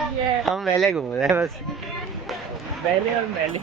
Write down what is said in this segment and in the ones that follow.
हम पहले घूम रहे हैं बस। पहले और पहले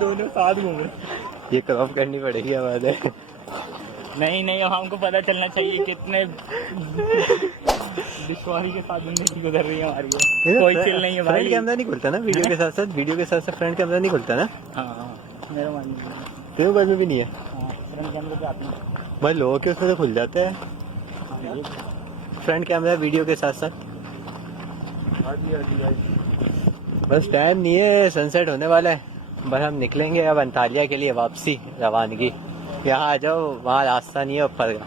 दोनों साथ घूम रहे। ये क्रॉप करनी पड़ेगी हमारे। नहीं नहीं, अब हमको पता चलना चाहिए कितने दुश्वारी के साथ जिंदगी गुजर रही है हमारी। कोई चिल नहीं है भाई। फ्रंट कैमरा नहीं खुलता ना वीडियो के साथ साथ, वीडियो के साथ साथ फ्रंट कैमरा नहीं खुलता ना। हाँ मेरा मान लीजिए। तेरे मोबाइल में भी नहीं है? हाँ फ्रंट कैमरे पे आते हैं। भाई लोगों के उसमें तो खुल जाते हैं फ्रंट कैमरा वीडियो के साथ साथ। बस टाइम नहीं है, सनसेट होने वाला है। बस हम निकलेंगे अब अंतालिया के लिए वापसी रवानगी। यहाँ आ जाओ, वहाँ रास्ता नहीं है ऊपर का।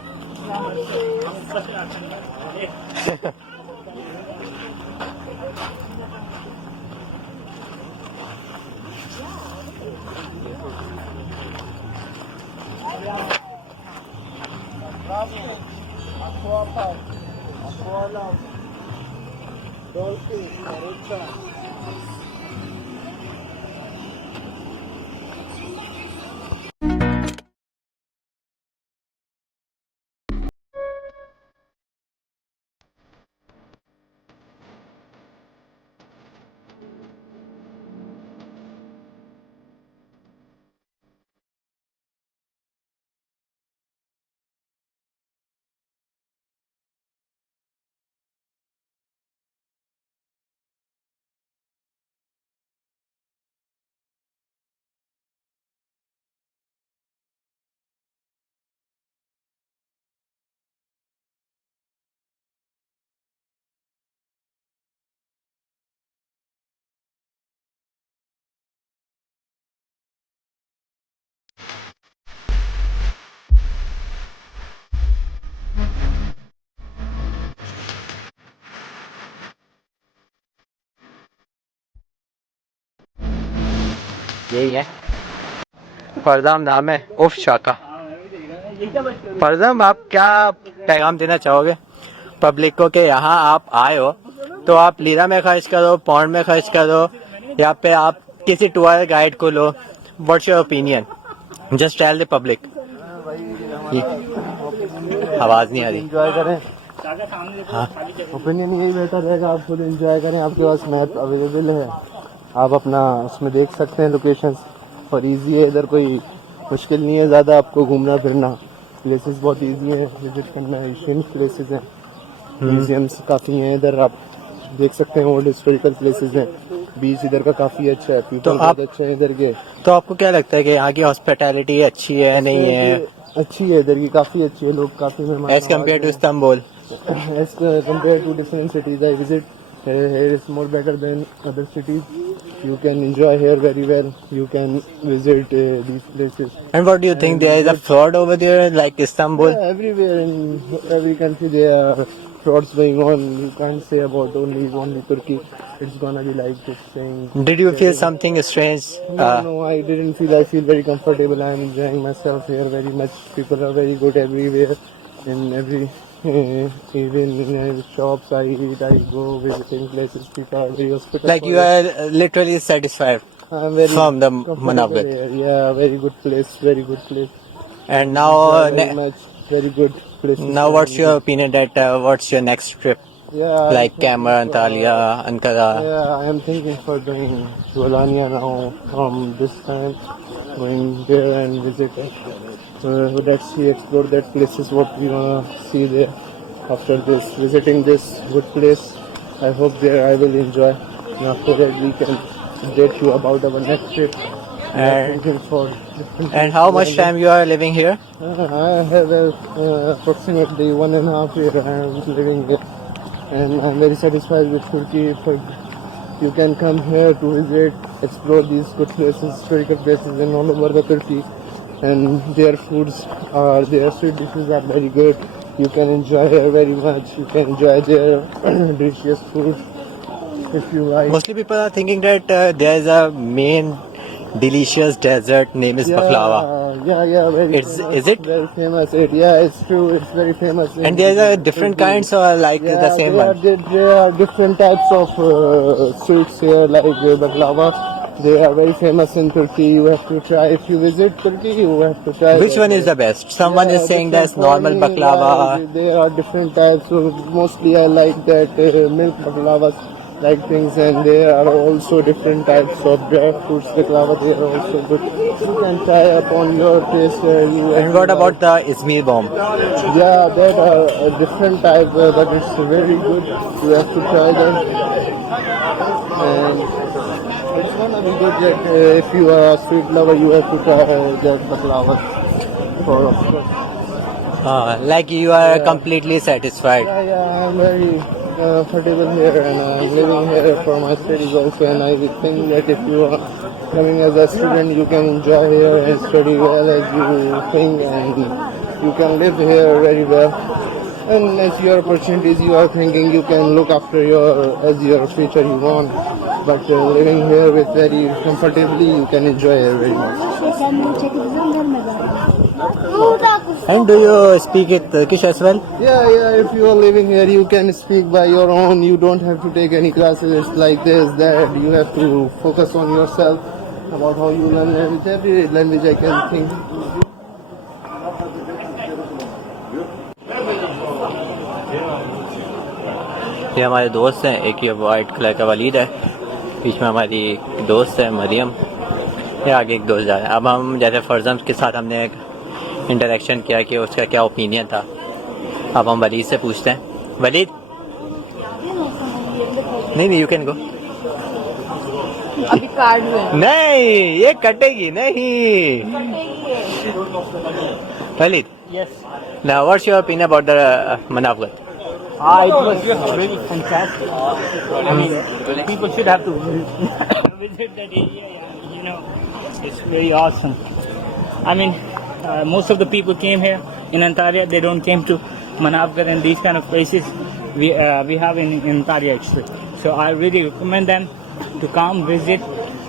यही है फरदाम, नाम है उफ शाका। फरदाम, आप क्या पैगाम देना चाहोगे पब्लिक को कि यहाँ आप आए हो तो आप लीरा में खर्च करो, पौंड में खर्च करो, या पे आप किसी टूर गाइड को लो? What's your opinion? Just tell the public. आवाज नहीं आ रही। एंजॉय करें। हाँ, ओपिनियन यही बेहतर रहेगा, आप खुद एंजॉय करें। आपके पास मैप अवेलेबल है, आप अपना उसमें देख सकते हैं लोकेशंस, और इजी है, इधर कोई मुश्किल नहीं है ज़्यादा आपको घूमना फिरना। प्लेसेस बहुत इजी है विजिट करना, एशियन प्लेसेस हैं, म्यूजियम्स काफ़ी हैं इधर, आप देख सकते हैं। ओल्ड हिस्टोरिकल प्लेसेस हैं, बीच इधर का काफ़ी अच्छा है, पीपल बहुत अच्छे हैं इधर के। तो आपको क्या लगता है कि यहाँ की हॉस्पिटैलिटी अच्छी है नहीं है? अच्छी है इधर की, काफ़ी अच्छी है, लोग काफ़ी मेहमान as compare to Istanbul? as compared to different cities I visit, here is more better than other cities. You can enjoy here very well. You can visit these places. And what do you think? There is a fraud over there like Istanbul? Yeah, everywhere in every country there are frauds going on. You can't say about only Turkey. It's gonna be like this thing. Did you feel something strange? No, I didn't feel. I feel very comfortable. I am enjoying myself here very much. People are very good everywhere. In every even in shops I eat, I go visiting places. People are very hospitable. Like you are literally satisfied I'm very from the comfortable Manawir. here. Yeah, very good place. Very good place. And now, Very much. Very good place. now what's your opinion that what's your next trip? Yeah. Like Camera, Antalya, Ankara? Yeah, I am thinking for doing Bologna now. This time going there and visit it. Let's see, explore that places what we wanna see there. After this, visiting this good place, I hope there I will enjoy. And after that, we can update you about our next trip. And, For and how much time you are living here? I have approximately 1.5 years I am living here, and I'm very satisfied with Turkey. You can come here to visit, explore these good places, historical places, and all over the Turkey. And their foods are, their sweet dishes are very good. You can enjoy here very much. You can enjoy their delicious food if you like. Mostly people are thinking that there is a main delicious dessert name is baklava. Yeah, very It's, famous. is it? Very famous. Yeah, it's true. It's very famous. And there is a different kinds or like the same one? There are different types of sweets here, like baklava. They are very famous in Turkey. You have to try. If you visit Turkey, you have to try. Which one is the best? Someone is saying that's normal baklava. There are different types. So mostly I like that milk baklava. like things, and there are also different types of dry fruits. The clava, they are also good. You can try upon your taste. And what about the Izmir bomb? Yeah, that are a different type, but it's very good. You have to try them, and it's gonna be good. That if you are a sweet lover, you have to try that baklava. For of course. Like you are completely satisfied. Yeah, I'm very comfortable here, and I'm living here for my studies also. And I think that if you are coming as a student, you can enjoy here and study well as you think, and you can live here very well. And as your opportunities, you are thinking you can look after your future you want. But living here with very comfortably, you can enjoy it very much. And do you speak it Turkish as well? Yeah. If you are living here, you can speak by your own. You don't have to take any classes. It's like this, that. You have to focus on yourself about how you learn language. Every language I can think. ये हमारे दोस्त हैं, एक ये white colour का वलीद है, बीच में हमारी एक दोस्त है मरियम, ये आगे एक दोस्त जा रहा है। अब हम जैसे फर्जम के साथ हमने एक इंटरेक्शन किया कि उसका क्या ओपिनियन था, अब हम वलीद से पूछते हैं। वलीद, नहीं यू कैन गो। अभी कार्ड में नहीं, ये कटेगी नहीं। Waleed, Yes. now what's your opinion about the Manavgat? It was really fantastic. I mean, people should have to visit that area. You know, it's very awesome. I mean, most of the people came here in Antalya. They don't came to Manavgat and these kind of places we have in Antalya actually. So I really recommend them to come visit,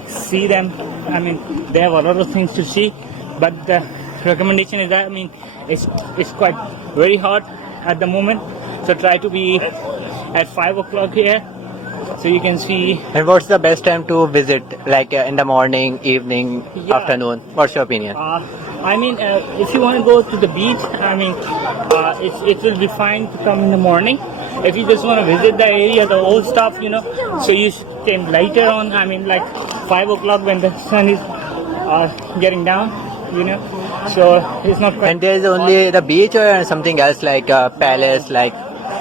see them. I mean, they have a lot of things to see, but the recommendation is that, I mean, it's quite very hot at the moment, so try to be at 5 o'clock here so you can see. And what's the best time to visit, like in the morning, evening, Yeah. afternoon? What's your opinion? I mean, if you want to go to the beach, I mean, it will be fine to come in the morning. If you just want to visit the area, the old stuff, you know, so you came later on. I mean, like 5 o'clock when the sun is getting down, you know. So it's not quite. And there's only the beach or something else like a palace, like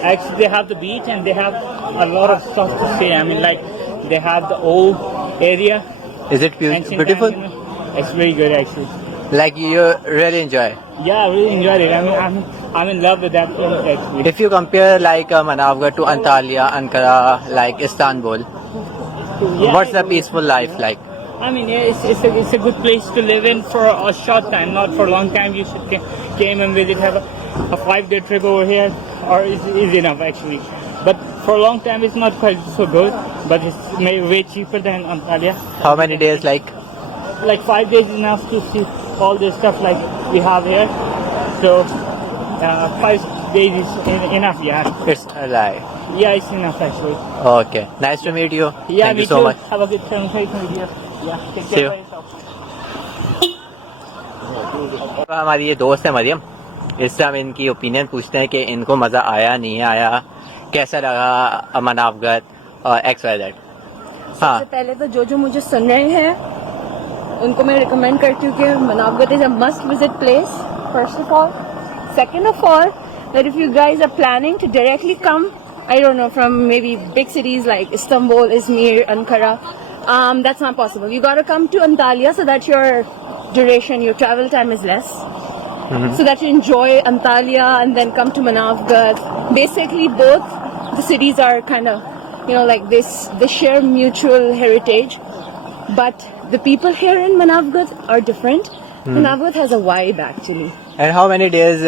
Actually, they have the beach and they have a lot of stuff to see. I mean, like they have the old area. is it ancient beautiful? time, you know. It's very good actually. Like you really enjoy. Yeah, I really enjoyed it. I mean, I'm in love with that place actually. If you compare like Manavgat to Antalya, Ankara, like Istanbul, Yeah, what's the peaceful life like? I mean, yeah, it's a good place to live in for a short time, not for a long time. You should came and visit, have a 5-day trip over here, or is enough actually. But for a long time, it's not quite so good. But it's way cheaper than Antalya. How many days like? Like 5 days is enough to see all this stuff like we have here. So 5 days is enough. Yeah, It's a lie. yeah, it's enough actually. Okay. Nice to meet you. Yeah, Thank me you so too. much. Have a good conversation with you. Yeah, take See care you. of yourself. हमारी ये दोस्त है मरियम, इससे हम इनकी opinion पूछते हैं कि इनको मज़ा आया नहीं आया, कैसा लगा मनावगत और XYZ। हाँ, सबसे पहले तो जो मुझे सुन रहे हैं उनको मैं रिकमेंड करती हूँ कि Manavgat is a must visit place first of all. Second of all, that if you guys are planning to directly come, I don't know, from maybe big cities like Istanbul, Izmir, Ankara, that's not possible. You gotta come to Antalya so that your duration, your travel time is less. So that you enjoy Antalya and then come to Manavgat. Basically, both the cities are kind of, you know, like this. They share mutual heritage, but the people here in Manavgat are different. Manavgat has a vibe actually. and how many days?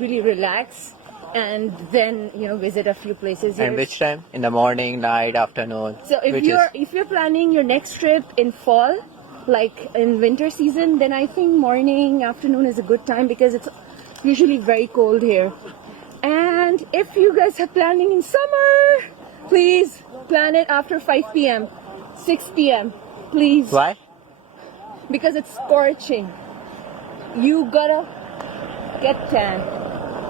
Really relax and then, you know, visit a few places here. And which time? In the morning, night, afternoon? So Which if you're planning your next trip in fall, like in winter season, then I think morning, afternoon is a good time because it's usually very cold here. And if you guys are planning in summer, please plan it after 5 p.m., 6 p.m., please. Why? Because it's scorching. You gotta get tan.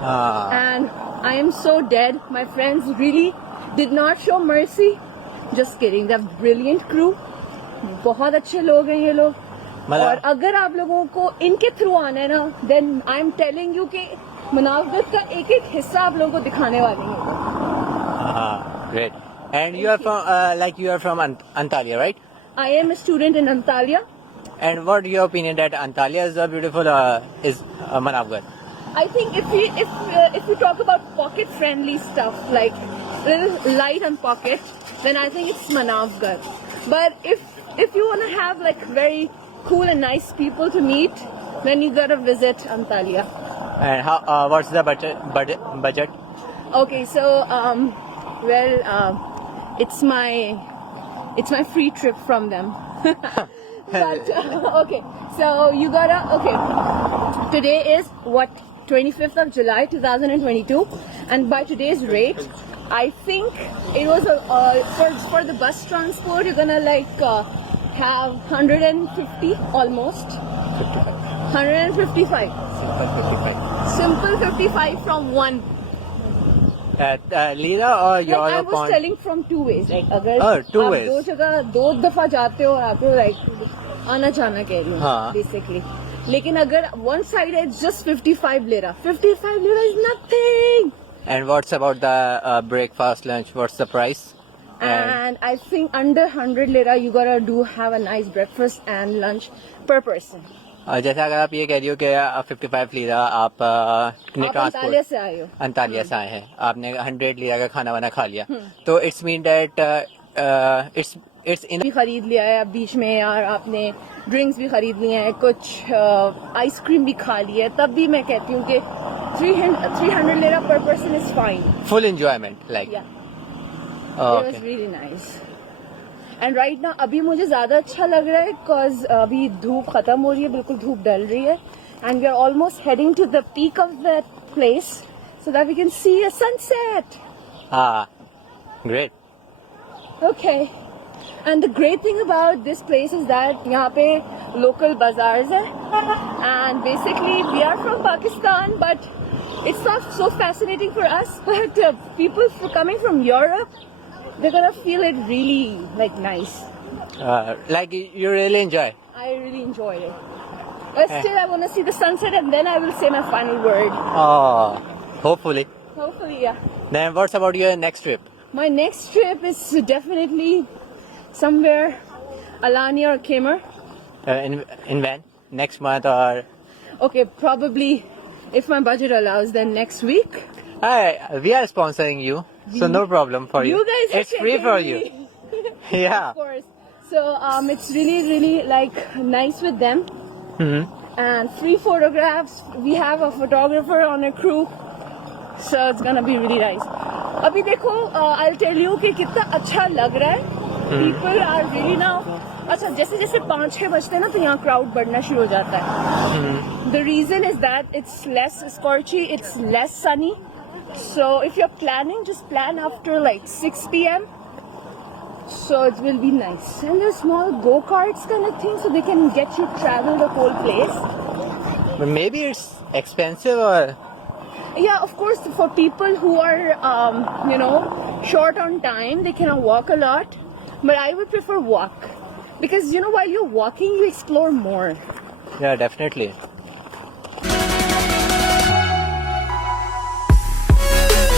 And I am so dead. My friends really did not show mercy. Just kidding. They're brilliant crew. बहुत अच्छे लोग हैं ये लोग. और अगर आप लोगों को इनके थ्रू आना है ना, then I'm telling you कि मनावगत का एक एक हिस्सा आप लोगों को दिखाने वाले हैं. Great. And you are from Antalya, right? I am a student in Antalya. And what your opinion that Antalya is beautiful is Manavgarh? I think if we talk about pocket friendly stuff like little light on pocket, then I think it's Manavgarh. But if you want to have like very cool and nice people to meet, then you gotta visit Antalya. And how? What's the budget? Okay, so it's my free trip from them. But okay, so you gotta Today is what, 25th of July 2022, and by today's rate, I think it was for the bus transport you're gonna like have 150 almost. 155. Simple 55 from one. Lira or your Like I was pond? telling from two ways. Like अगर Oh, two आप ways. दो जगह दो दफा जाते हो और आते हो, like आना जाना कह रही हूँ हाँ. basically. लेकिन अगर one side is just 55 lira. 55 lira is nothing. And what's about the breakfast, lunch? What's the price? And I think under 100 lira you gotta have a nice breakfast and lunch per person. जैसे अगर आप ये कह रही हो कि 55 lira आप आप अंतालिया से आए हो. अंतालिया से आए हैं, आपने 100 लीरा का खाना वाना खा लिया, तो it's mean that it's in भी खरीद लिया है बीच में, और आपने ड्रिंक्स भी खरीद लिए हैं, कुछ आइसक्रीम भी खा ली है, तब भी मैं कहती हूँ कि 300 lira per person is fine. Full enjoyment like. Yeah. It was really nice. And right now अभी मुझे ज़्यादा अच्छा लग रहा है because अभी धूप खत्म हो रही है, बिल्कुल धूप डल रही है, and we are almost heading to the peak of that place so that we can see a sunset. Great. Okay. And the great thing about this place is that यहाँ पे local bazaars है, and basically we are from Pakistan, but it's not so fascinating for us. But people coming from Europe, they're gonna feel it really like nice. Like you really enjoy. I really enjoyed it. But still, I want to see the sunset, and then I will say my final word. Hopefully. Hopefully, yeah. Then what's about your next trip? My next trip is definitely somewhere Alani or Khmer. In when? Next month or? Okay, probably if my budget allows, then next week. We are sponsoring you, so no problem for you. You guys are it's free checking for me. you. Yeah. Of course. So it's really like nice with them. And free photographs. We have a photographer on a crew, so it's gonna be really nice. अभी देखो, I'll tell you कि कितना अच्छा लग रहा है. People are really now. अच्छा, जैसे जैसे 5-6 बजते हैं ना, तो यहाँ crowd बढ़ना शुरू हो जाता है. The reason is that it's less scorchy, it's less sunny. So if you're planning, just plan after like 6 p.m. So it will be nice. And there's small go-karts kind of thing, so they can get you travel the whole place. But maybe it's expensive or? Yeah, of course, for people who are, short on time, they cannot walk a lot. But I would prefer walk. Because, while you're walking, you explore more. Yeah, definitely.